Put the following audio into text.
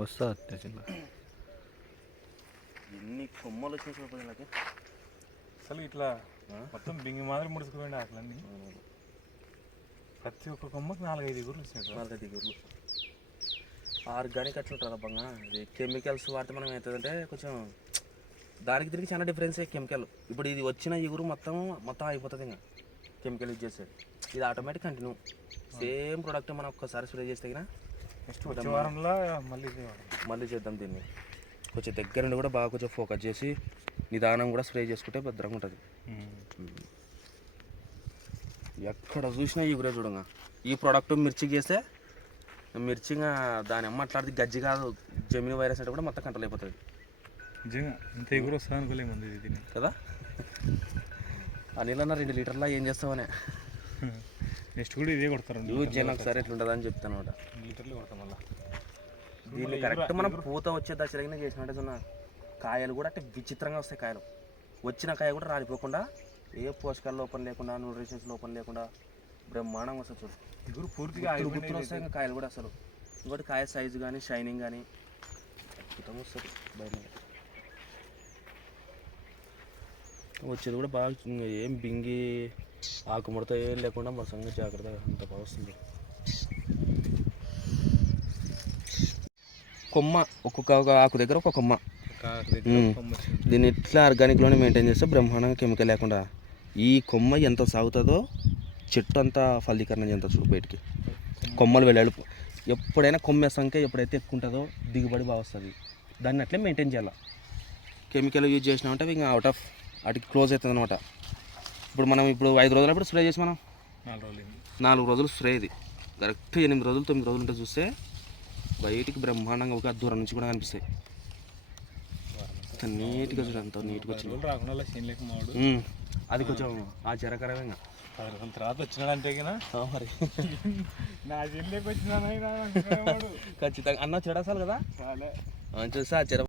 వస్తా చిన్న. ఎన్ని కొమ్మలు చూడ వీళ్ళకి అసలు ఇట్లా మొత్తం బింగి మాదిరి ముడుచుకుపోయింది ఆకులన్నీ. ప్రతి ఒక్క కొమ్మకి నాలుగైదు ఇగురులు వచ్చినట్టు నాలుగైదు దిగుర్లు ఆర్గానిక్ అట్లా ఉంటుంది అబ్బంగా ఇది కెమికల్స్ వాడితే మనం అవుతుందంటే కొంచెం దానికి తిరిగి చాలా డిఫరెన్స్ కెమికల్. ఇప్పుడు ఇది వచ్చిన ఇగురు మొత్తం మొత్తం అయిపోతుంది ఇంకా. కెమికల్ యూజ్ చేసేది. ఇది ఆటోమేటిక్ కంటిన్యూ. సేమ్ ప్రోడక్ట్ మనం ఒక్కసారి స్ప్రే చేస్తే గినా నెక్స్ట్ వచ్చే వారంలో మళ్ళీ. మళ్ళీ చేద్దాం దీన్ని. కొంచెం దగ్గర నుండి కూడా బాగా కొంచెం ఫోకస్ చేసి నిదానం కూడా స్ప్రే చేసుకుంటే భద్రంగా ఉంటుంది. ఎక్కడ చూసినా ఈ గురే చూడంగా. ఈ ప్రోడక్ట్ మిర్చికి చేస్తే మిర్చి దాని అమ్మ అట్లాంటిది గజ్జి కాదు జమిని వైరస్ అంటే కూడా మొత్తం కంట్రోల్ అయిపోతుంది. నిజంగా ఇంత ఎగురు వస్తుంది అనుకోలేము కదా? ఆ నీళ్ళన్న రెండు లీటర్లా ఏం చేస్తామనే నెక్స్ట్ కూడా ఇదే కొడతారు యూజ్ చేయను ఒకసారి ఎట్లుంటుంది అని చెప్తాను అనమాట. లీటర్లు కొడతాం మళ్ళీ. దీన్ని కరెక్ట్ మనం పూత వచ్చే దశలగిన చేసినట్టు చూన్న కాయలు కూడా అంటే విచిత్రంగా వస్తాయి కాయలు. వచ్చిన కాయ కూడా రాలిపోకుండా ఏ పోషకాల లోపం లేకుండా న్యూట్రిషన్స్ లోపం లేకుండా బ్రహ్మాండంగా వస్తుంది చూడు. ఇగురు పూర్తిగా గుత్తులు వస్తాయి ఇంకా కాయలు కూడా అసలు. ఇంకోటి కాయ సైజు కానీ షైనింగ్ కానీ అద్భుతంగా వస్తుంది బయట వచ్చేది కూడా బాగా ఏం బింగి ఆకుముడత ఏం లేకుండా మసంగా జాగ్రత్తగా అంత వస్తుంది కొమ్మ ఒక్కొక్క ఒక ఆకు దగ్గర ఒక కొమ్మ. దీన్ని ఇట్లా ఆర్గానిక్లోనే మెయింటైన్ చేస్తే బ్రహ్మాండంగా కెమికల్ లేకుండా ఈ కొమ్మ ఎంత సాగుతుందో చెట్టు అంతా ఫలీకరణ చెందుతుంది చూడు బయటికి. కొమ్మలు వెళ్ళాడు ఎప్పుడైనా కొమ్మ సంఖ్య ఎప్పుడైతే ఎక్కువ ఉంటుందో దిగుబడి బాగా వస్తుంది. దాన్ని అట్లే మెయింటైన్ చేయాలి. కెమికల్ యూజ్ చేసినామంటే ఇంకా అవుట్ ఆఫ్ వాటికి క్లోజ్ అవుతుంది అనమాట ఇప్పుడు మనం ఇప్పుడు ఐదు రోజులప్పుడు స్ప్రే చేసి మనం నాలుగు రోజులు అయింది. నాలుగు రోజులు స్ప్రే ఇది. కరెక్ట్ ఎనిమిది రోజులు తొమ్మిది రోజులు ఉంటే చూస్తే బయటికి బ్రహ్మాండంగా ఒక దూరం నుంచి కూడా కనిపిస్తాయి. అంత నీట్గా చూడు అంత నీట్గా వచ్చింది. అది కొంచెం రోజుల తర్వాత వచ్చినాడంటే మరి. నా చేను లేక వచ్చినా ఖచ్చితంగా. అన్న చెడసాలి కదా? చూస్తే ఆశ్చర్య